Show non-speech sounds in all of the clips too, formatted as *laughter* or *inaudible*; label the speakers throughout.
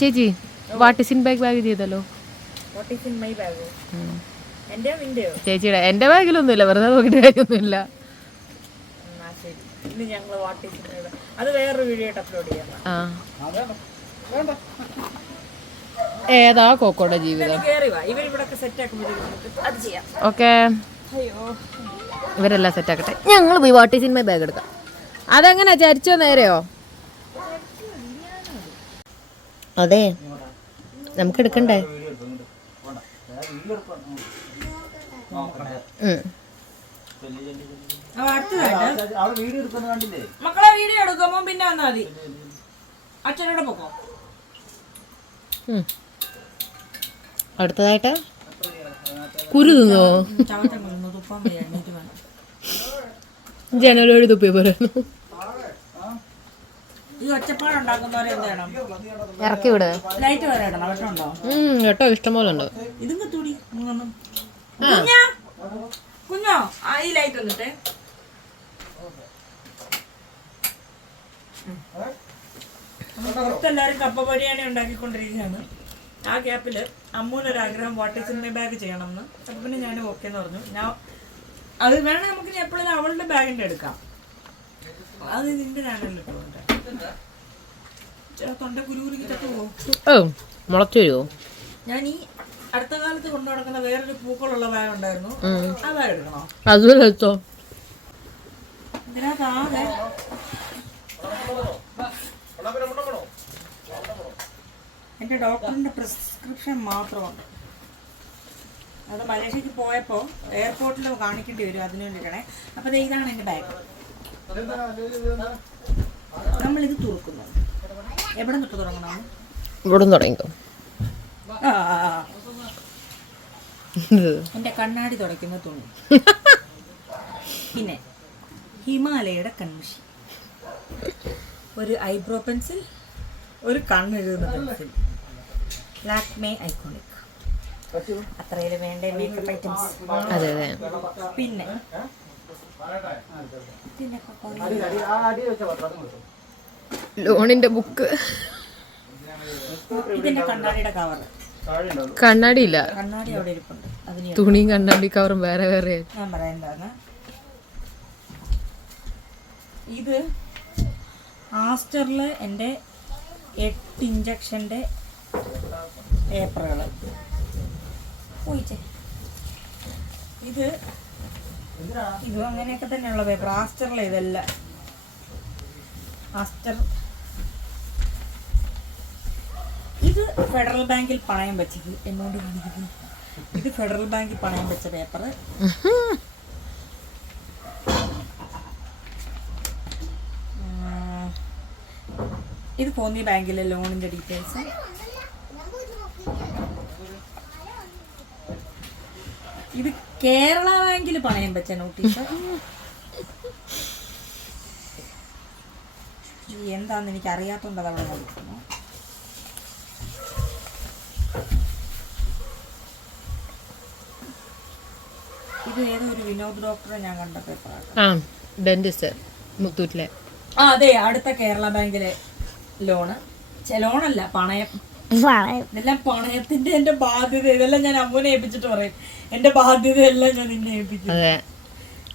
Speaker 1: ചേച്ചി what is in bag bag ചെയ്തല്ലോ?
Speaker 2: What is in my bag എന്റെ നിന്റെയോ
Speaker 1: ചേച്ചിയുടെ എന്റെ ബാഗിലൊന്നുമില്ല വെറുതെ നോക്കിയിട്ട് കാര്യമൊന്നുമില്ല.
Speaker 2: വാട്ട് ബാഗ് അത് വേറൊരു വീഡിയോ അപ്ലോഡ് ചെയ്യാം.
Speaker 1: ഏതാ കോക്കോടെ ജീവിതം? ഓക്കെ.
Speaker 2: അയ്യോ.
Speaker 1: ഇവരെല്ലാം സെറ്റ് ആക്കട്ടെ. ഞങ്ങൾ പോയി വാട്ടിസിൻ മൈ ബാഗ് എടുക്കാം. അതെങ്ങനെ ചരിച്ചോ നേരെയോ? അതെ. നമുക്ക് എടുക്കണ്ടേ?
Speaker 2: മക്കളെ വീഡിയോ എടുക്കുമ്പോ പിന്നെ വന്നാ മതി. അച്ഛനോട് പൊക്കോ.
Speaker 1: അടുത്തതായിട്ട്? കുരു തിന്നോ ജനലോട് തുപ്പി പറയുന്നു
Speaker 2: ഈ ഒച്ചപ്പാടുണ്ടാക്കുന്നവരെ എന്ത് ചെയ്യണം
Speaker 1: ഇറക്കി വിട്. കേട്ടോ ഇഷ്ടംപോലെ ഉണ്ട്.
Speaker 2: കുഞ്ഞാ? ഈ ലൈറ്റ് വന്നിട്ടേ പുറത്തെല്ലാവരും കപ്പ ബിരിയാണി ഉണ്ടാക്കിക്കൊണ്ടിരിക്കുകയാണ്. ആ ഗ്യാപ്പിൽ അമ്മൂനൊരു ആഗ്രഹം വാട്ടർ സിനിമ ബാഗ് ചെയ്യണമെന്ന്. അപ്പൊ പിന്നെ ഞാൻ ഓക്കെ എന്ന് പറഞ്ഞു. ഞാൻ അത് വേണമെങ്കിൽ നമുക്ക് എപ്പോഴും അവളുടെ ബാഗിന്റെ എടുക്കാം. അത് നിന്റെ ഞാനല്ലോ ഇട്ടുകൊണ്ട്
Speaker 1: ഓ മുളച്ചു വരുമോ
Speaker 2: ഞാൻ ഈ അടുത്ത കാലത്ത് കൊണ്ടു നടക്കുന്ന വേറൊരു പൂക്കളുള്ള വായ ഉണ്ടായിരുന്നു. ആ ബാഗ് എടുക്കണോ?
Speaker 1: അതുപോലെ വെച്ചോ
Speaker 2: ഇതിനകത്താകെ എന്റെ ഡോക്ടറിന്റെ പ്രിസ്ക്രിപ്ഷൻ മാത്രമുണ്ട്. അത് മലേഷ്യക്ക് പോയപ്പോൾ എയർപോർട്ടിൽ കാണിക്കേണ്ടി വരും അതിനു വേണ്ടിയിട്ടാണേ അപ്പോൾ ദേ ഇതാണ് എന്റെ ബാഗ് നമ്മളിത് തുറക്കുന്നു. എവിടെ തൊട്ട് തുടങ്ങണം
Speaker 1: ഇവിടെ തുടങ്ങിക്കോ.
Speaker 2: ആ, ആ. എന്റെ കണ്ണാടി തുടയ്ക്കുന്ന തുണി. പിന്നെ ഹിമാലയയുടെ കൺമഷി. ഒരു ഐബ്രോ പെൻസിൽ ഒരു കണ്ണെഴുതുന്ന പെൻസിൽ. ലാക്മേ ഐക്കോണിക്. അത്രയിൽ വേണ്ട മേക്കപ്പ് ഐറ്റംസ്
Speaker 1: അതെ അതെ.
Speaker 2: പിന്നെ
Speaker 1: ലോണിന്റെ ബുക്ക്.
Speaker 2: ഇതിന്റെ കണ്ണാടിയുടെ കവർ
Speaker 1: കണ്ണാടി ഇല്ല
Speaker 2: കണ്ണാടി അവിടെ അതിന്
Speaker 1: തുണിയും കണ്ണാടി കവറും വേറെ വേറെ.
Speaker 2: ഇത് ആസ്റ്ററിൽ എന്റെ എട്ട് ഇഞ്ചക്ഷന്റെ പേപ്പറുകൾ പോയിച്ചേ. ഇത് ഇതും അങ്ങനെയൊക്കെ തന്നെയുള്ള പേപ്പർ ആസ്റ്ററിലെ ഇതല്ല. ആസ്റ്റർ ഇത് ഫെഡറൽ ബാങ്കിൽ പണയം വെച്ചത്. എന്നോട് ഇത് ഫെഡറൽ ബാങ്കിൽ പണയം വെച്ച പേപ്പർ ഇത് പോന്നി ബാങ്കിലെ ലോണിന്റെ ഡീറ്റെയിൽസ് ഇത് കേരള ബാങ്കിൽ പണയം വെച്ച നോട്ടീസ് എന്താന്ന് എനിക്ക് അറിയാത്തോണ്ട് അതവിടെ അവിടെ നോക്കുന്നു ഇത് ഏതോ ഒരു വിനോദ് ഡോക്ടറെ ഞാൻ കണ്ട പേപ്പറാണ്
Speaker 1: ആ ഡെന്റിസ്റ്റ് മുത്തൂറ്റിലെ.
Speaker 2: ആ അതെ അടുത്ത കേരള ബാങ്കിലെ ലോണ് ലോണല്ല പണയം. ഇതെല്ലാം പണയത്തിന്റെ എന്റെ ബാധ്യത. ഇതെല്ലാം ഞാൻ അമ്മൂനെ ഏൽപ്പിച്ചിട്ട് പറയും. എന്റെ ബാധ്യത എല്ലാം ഞാൻ നിന്നെ ഏൽപ്പിക്കും.
Speaker 1: അതെ.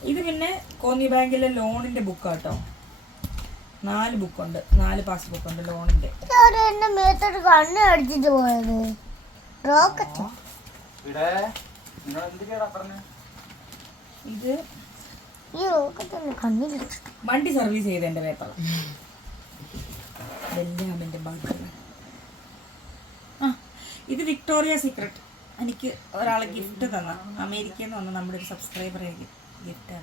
Speaker 2: ഇത് പിന്നെ കോന്നി ബാങ്കിലെ ലോണിന്റെ ബുക്കാട്ടോ. നാല് ബുക്കുണ്ട്. നാല് പാസ്ബുക്ക് ഉണ്ട് ലോണിന്റെ
Speaker 3: കണ്ണ് അടിച്ചിട്ട് പോയത്?
Speaker 2: ഇത് വണ്ടി സർവീസ് ചെയ്ത എന്റെ പേപ്പർ ഇതെല്ലാം എന്റെ ബാധ്യത. ഇത് വിക്ടോറിയ സീക്രട്ട് എനിക്ക് ഒരാൾ ഗിഫ്റ്റ് തന്ന. അമേരിക്കയിൽ നിന്ന് വന്ന നമ്മുടെ ഒരു സബ്സ്ക്രൈബർ ഗിഫ്റ്റ്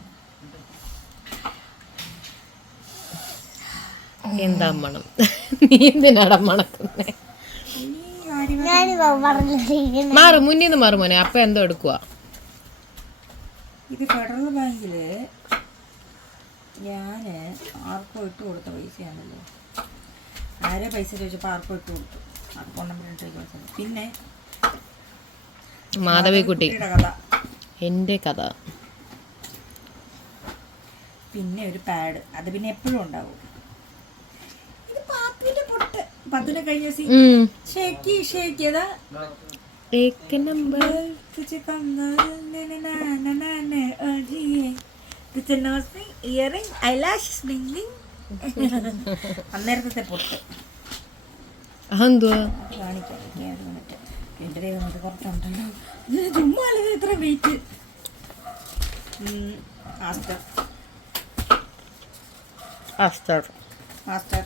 Speaker 1: എന്താ മണം? നീ എന്തിനാടാ മണക്കുന്നേ?
Speaker 2: ഈ കാര്യം
Speaker 3: ഞാൻ പറഞ്ഞിരിക്കുന്നു?
Speaker 1: മാറ് മുന്നിൽ നിന്ന് മാറ് മോനെ. അപ്പ എന്തോ എടുക്കുക
Speaker 2: ഇത് ഫെഡറൽ ബാങ്കിൽ ഞാൻ ആർക്കോ ഇട്ട് കൊടുത്ത പൈസയാണല്ലോ. ആരെ പൈസ ചോദിച്ചപ്പോൾ ആർക്കോ ഇട്ട് കൊടുത്തു? പിന്നെ
Speaker 1: മാധവിക്കുട്ടി
Speaker 2: കുട്ടിയുടെ കഥ
Speaker 1: എൻ്റെ കഥ
Speaker 2: പിന്നെ ഒരു പാഡ് അത് പിന്നെ എപ്പോഴും ഉണ്ടാവും ഇത് പാത്തുവിന്റെ പൊട്ട് പത്തിന് കഴിഞ്ഞ സി
Speaker 1: ഉം.
Speaker 2: ഷേക്കി ഷേക്കി ഏതാ
Speaker 1: ഏക നമ്പർ
Speaker 2: तुझे कम ना ना ना ना ना ना ओ जी तुझे नोज में ഇയറിംഗ് ഐലാഷ് ബ്ലിങ്കിങ് *laughs* അന്നേരത്തെ പൊട്ട്
Speaker 1: അതെന്തുവാ?
Speaker 2: കാണിക്കാം എനിക്ക് അത് വന്നിട്ട് എന്റെ ദൈവം അത് കുറച്ചുണ്ടല്ലോ ഇത് ചുമ്മാ അല്ലെങ്കിൽ ഇത്ര വെയിറ്റ് ആസ്റ്റർ
Speaker 1: ആസ്റ്റർ
Speaker 2: ആസ്റ്റർ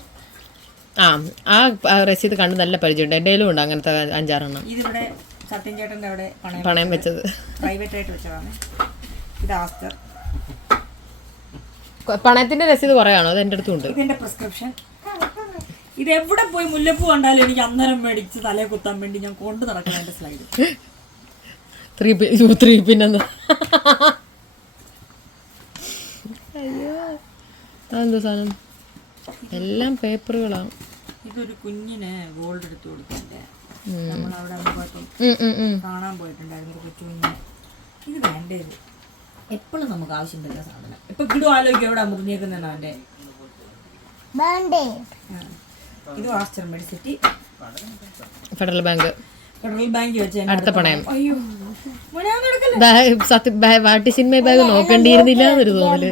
Speaker 1: ആ ആ റസീത് രസീത് കണ്ട് നല്ല പരിചയമുണ്ട്. എന്റെ കയ്യിലും ഉണ്ട് അങ്ങനത്തെ അഞ്ചാറെണ്ണം.
Speaker 2: ഇതിവിടെ സത്യൻ ചേട്ടന്റെ അവിടെ പണയം
Speaker 1: പണയം വെച്ചത്.
Speaker 2: പ്രൈവറ്റ് ആയിട്ട് വെച്ചതാണ്. ഇത് ആസ്റ്റർ
Speaker 1: പണയത്തിന്റെ രസീത് കുറേ ആണോ അത് എന്റെ അടുത്തും ഉണ്ട്
Speaker 2: ഇതെന്റെ പ്രിസ്ക്രിപ്ഷൻ ഇത് എവിടെ പോയി മുല്ലപ്പൂ കണ്ടാലും എനിക്ക് അന്നേരം മേടിച്ച് തലയെ കുത്താൻ വേണ്ടി ഞാൻ കൊണ്ട് നടക്കണം എന്റെ സ്ലൈഡ്
Speaker 1: ത്രീ ത്രീ പിന്നെന്താ അയ്യോ. അതെന്തോ സാധനം? എല്ലാം പേപ്പറുകളാണ്
Speaker 2: ഇതൊരു കുഞ്ഞിനെ ഗോൾഡ് എടുത്തു കൊടുക്കണ്ടേ നമ്മൾ അവിടെ പോയപ്പം കാണാൻ പോയിട്ടുണ്ടായിരുന്നു കൊച്ചു കുഞ്ഞിനെ ഇത് വേണ്ടേ ഇത്? എപ്പോഴും നമുക്ക് ആവശ്യം വരുന്ന സാധനം. ഇപ്പൊ കിടു ആലോചിക്കും എവിടെ മുറിഞ്ഞേക്കുന്നതാണ് അവന്റെ. ഇത് Aster Medicity
Speaker 1: Federal Bank
Speaker 2: Federal Bank വെച്ച്
Speaker 1: അടുത്ത പണയം.
Speaker 2: അയ്യോ
Speaker 1: സത്യം വാട്ടി സിനിമ ബാഗ് നോക്കേണ്ടിയിരുന്നില്ല എന്നൊരു
Speaker 3: തോന്നൽ.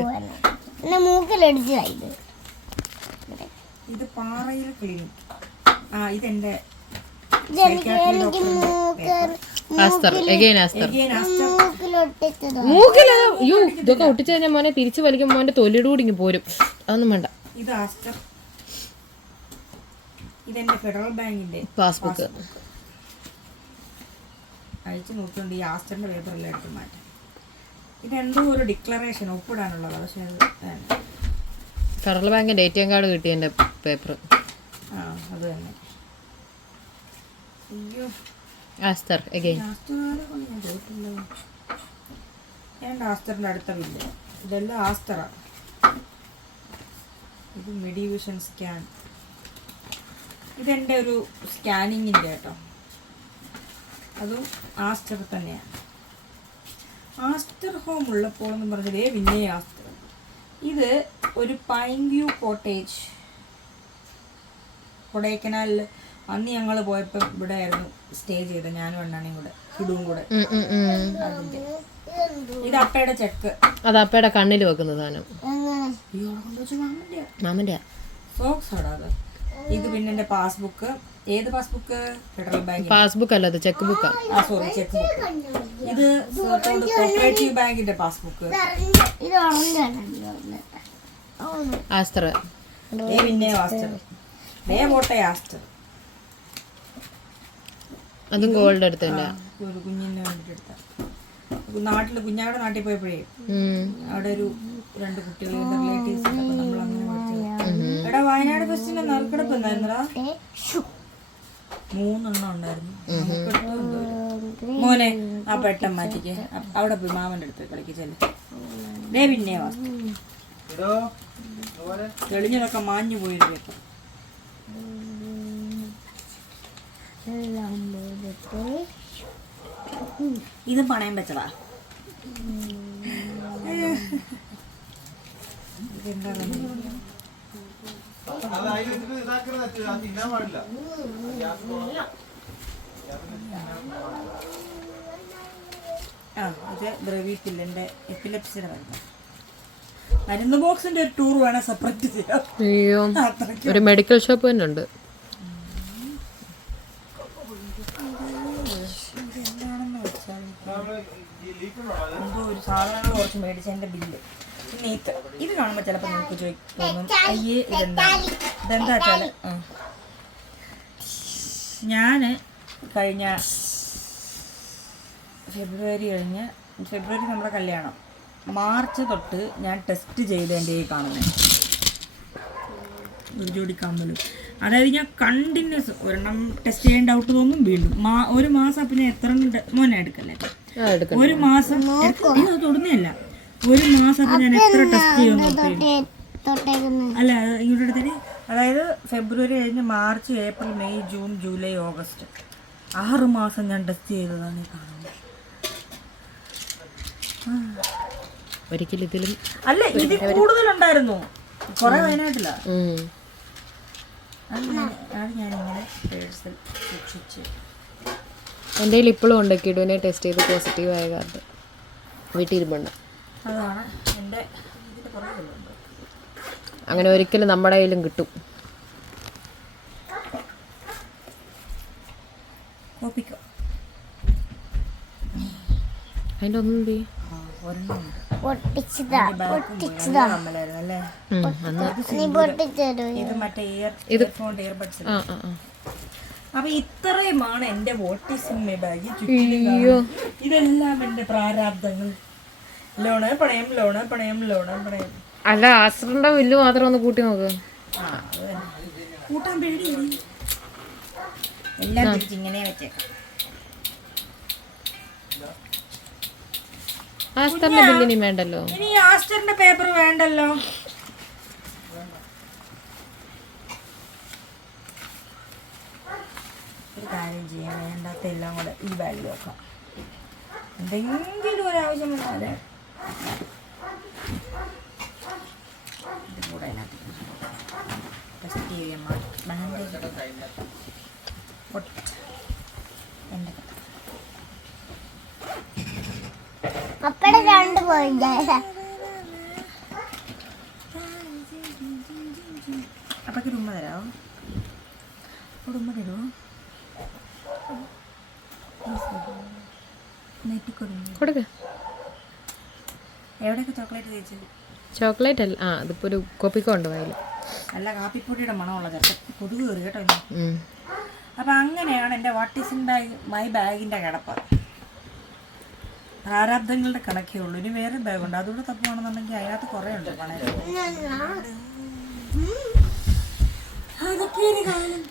Speaker 3: ഇത്.
Speaker 2: ഇത് പാറയിൽ ആ ഇതെന്റെ
Speaker 1: മൂക്കില? ഇതൊക്കെ ഒട്ടിച്ചു കഴിഞ്ഞാൽ മോനെ തിരിച്ചു വലിക്കുമ്പോൾ മോന്റെ തൊലിയുടെ കൂടി ഇങ്ങ് പോരും. അതൊന്നും വേണ്ട.
Speaker 2: ഇത് ആസ്റ്റർ ഇതെന്റെ ഫെഡറൽ ബാങ്കിന്റെ
Speaker 1: പാസ്ബുക്ക്.
Speaker 2: അയച്ചു നോക്കിയോണ്ട് ഈ ആസ്റ്ററിന്റെ പേപ്പറെല്ലാം എടുത്ത് മാറ്റാം. ഇതെന്തോ ഒരു ഡിക്ലറേഷൻ ഒപ്പിടാനുള്ളത് പക്ഷേ അത്
Speaker 1: ഫെഡറൽ ബാങ്കിന്റെ എ ടി എം കാർഡ് കിട്ടി എന്റെ പേപ്പർ
Speaker 2: ആ അത് തന്നെ. അയ്യോ. ആസ്റ്റർ അഗൈൻ ഞാൻ ആസ്റ്ററിന്റെ അടുത്ത ഇതെല്ലാം ആസ്റ്ററാണ് ഇത് മെഡിവിഷൻ സ്കാൻ. ഇതെന്റെ ഒരു സ്കാനിങ്ങിന്റെ കേട്ടോ. അതും ആസ്റ്റർ തന്നെയാണ്. ആസ്റ്റർ ഹോം ഉള്ളപ്പോൾ എന്ന് പറഞ്ഞത് വിനയ പിന്നെ ആസ്റ്റർ. ഇത് ഒരു പൈൻ വ്യൂ കോട്ടേജ്. കൊടൈക്കനാലിൽ അന്ന് ഞങ്ങൾ പോയപ്പോൾ ഇവിടെ ആയിരുന്നു സ്റ്റേ ചെയ്തത്. ഞാനും അണ്ണാണിയും കൂടെ ഇടും കൂടെ. ഇത് അപ്പയുടെ ചെക്ക്.
Speaker 1: അത് അപ്പയുടെ കണ്ണിൽ വെക്കുന്ന സാധനം.
Speaker 3: എങ്ങനെ
Speaker 2: അയ്യോ അവിടെ കൊണ്ടുവച്ച് മാമന്റെ
Speaker 1: മാമന്റെ
Speaker 2: സോക്സ് ആടാ അത്? ഇത് പിന്നെ എന്റെ പാസ്ബുക്ക് ഏത് പാസ്ബുക്ക് ഫെഡറൽ ബാങ്ക്
Speaker 1: പാസ്ബുക്ക് അല്ല അത് ചെക്ക് ബുക്കാ
Speaker 2: ആ. സോറി ചെക്ക് ബുക്ക് ഇത് കോപ്പറേറ്റീവ് ബാങ്കിന്റെ പാസ്ബുക്ക്
Speaker 1: ആസ്തർ
Speaker 2: ദേ പിന്നെ ആസ്റ്റർ ദേ പോട്ടെ ആസ്റ്റർ
Speaker 1: അതും ഗോൾഡ് എടുത്തല്ലേ
Speaker 2: ഒരു കുഞ്ഞിനെ വേണ്ടിട്ട് എടുത്ത നാട്ടിൽ കുഞ്ഞാടെ നാട്ടിൽ പോയപ്പോഴേ അവിടെ ഒരു രണ്ട് കുട്ടികൾ റിലേറ്റീവ്സ് ഉണ്ട് അപ്പൊ നമ്മൾ അങ്ങനെ എടാ വയനാട് ഫെസ്റ്റിന്റെ നറുക്കെടുപ്പ് എന്തായിരുന്നടാ മൂന്നെണ്ണം ഉണ്ടായിരുന്നു. മോനെ ആ പെട്ടം മാറ്റിക്ക്. അവിടെ പോയി മാമന്റെ അടുത്ത് കളിക്ക് ചെല്ല്. ദേ പിന്നെ തെളിഞ്ഞതൊക്കെ മാഞ്ഞു പോയിരുന്നു ഇപ്പൊ. ഇത് പണയം വെച്ചതാ. ഇതെന്താ ആ ഇത് ദ്രവി പില്ലിന്റെ എപ്പിലെപ്സിയുടെ മരുന്ന്. മരുന്ന് ബോക്സിന്റെ ഒരു ടൂർ വേണം സെപ്പറേറ്റ് ചെയ്യാം.
Speaker 1: അയ്യോ ഒരു മെഡിക്കൽ ഷോപ്പ് തന്നെ ഉണ്ട്.
Speaker 2: എന്തോ ഒരു സാധനങ്ങൾ കുറച്ച് മേടിച്ചതിന്റെ ബില്ല്. പിന്നെ ഇത് കാണുമ്പോൾ ചിലപ്പോൾ നമുക്ക് ചോദിക്കും അയ്യേ ഇതെന്താ? ഇതെന്താ വെച്ചാൽ ഞാൻ കഴിഞ്ഞ ഫെബ്രുവരി കഴിഞ്ഞ് ഫെബ്രുവരി നമ്മുടെ കല്യാണം. മാർച്ച് തൊട്ട് ഞാൻ ടെസ്റ്റ് ചെയ്തതിന്റെ കാണുന്നത് ഒരു ജോഡി കമ്മലും. അതായത് ഞാൻ കണ്ടിന്യൂസ് ഒരെണ്ണം ടെസ്റ്റ് ചെയ്യാൻ ഡൗട്ട് തോന്നും വീണ്ടും. മാ- ഒരു മാസം അപ്പം ഞാൻ എത്ര മോനെ എടുക്കല്ലേ? ഒരു മാസം തൊടുന്നതല്ല. ഒരു മാസം അപ്പം ഞാൻ എത്ര ടെസ്റ്റ് ചെയ്യുമെന്ന് അല്ല ഇങ്ങോട്ട് എടുത്തിട്ട് അതായത് ഫെബ്രുവരി കഴിഞ്ഞ് March April May June July August. ആറ് മാസം ഞാൻ ടെസ്റ്റ് ചെയ്തതാണ് ഈ കാണുന്നത്
Speaker 1: ഒരിക്കലും ഇതിലും
Speaker 2: അല്ല ഇതിൽ കൂടുതലുണ്ടായിരുന്നു. കുറെ വയനാട്ടില്ല
Speaker 1: എന്റെ കയ്യിൽ ഇപ്പോഴും ഉണ്ട്. കിഡുവിനെ ടെസ്റ്റ് ചെയ്ത് പോസിറ്റീവ് ആയ കാർഡ് വീട്ടിലിരിപ്പുണ്ട്.
Speaker 2: അതാണ് എന്റെ ഇതിന്റെ
Speaker 1: അങ്ങനെ ഒരിക്കലും നമ്മുടെ കയ്യിലും കിട്ടും.
Speaker 2: കോപ്പിക്കോ?
Speaker 1: അതിന്റെ ഒന്നും
Speaker 2: അപ്പൊ ഇത്രയുമാണ് എന്റെ വോട്ടിസിമ്മ ബാഗ് ഇതെല്ലാം എന്റെ പ്രാരാബ്ദങ്ങൾ. ലോണ് പണയം ലോണ് പണയം ലോണ് പണയം.
Speaker 1: അല്ല ആശ്രന്റെ വില്ല് മാത്രം ഒന്ന് കൂട്ടി നോക്ക്.
Speaker 2: കൂട്ടാൻ പേടി എല്ലാം തിരിച്ച് ഇങ്ങനെ വെച്ചേക്കാം.
Speaker 1: ആശ്രന്റെ ബില്ല് ഇനി വേണ്ടല്ലോ.
Speaker 2: ഇനി ആസ്റ്ററിന്റെ പേപ്പർ വേണ്ടല്ലോ. ഒരു കാര്യം ചെയ്യാൻ വേണ്ടാത്ത എല്ലാം കൂടെ ഈ ബാഗിൽ വെക്കാം. എന്തെങ്കിലും ഒരു ആവശ്യം വന്നാൽ കൂടെ കഥ
Speaker 3: അപ്പടെ രണ്ട് പോയില്ലേ?
Speaker 2: ചോക്ലേറ്റ്
Speaker 1: അല്ല ആ അതിപ്പോ ഒരു കോപ്പിക്കോ ഉണ്ട് അല്ല
Speaker 2: നല്ല കാപ്പിപ്പൊടിയുടെ മണമുള്ള കൊതുക് കയറി കേട്ടോ അപ്പൊ അപ്പം അങ്ങനെയാണ് എന്റെ what is in bag my ബാഗിന്റെ കിടപ്പ്. പ്രാരാബ്ദങ്ങളുടെ കണക്കേ ഉള്ളൂ. ഇനി വേറെ ബാഗുണ്ട് അതുകൂടെ തപ്പുവാണെന്നുണ്ടെങ്കിൽ അതിനകത്ത് കുറേ ഉണ്ട് പണയം. അതൊക്കെ ഒരു കാലം.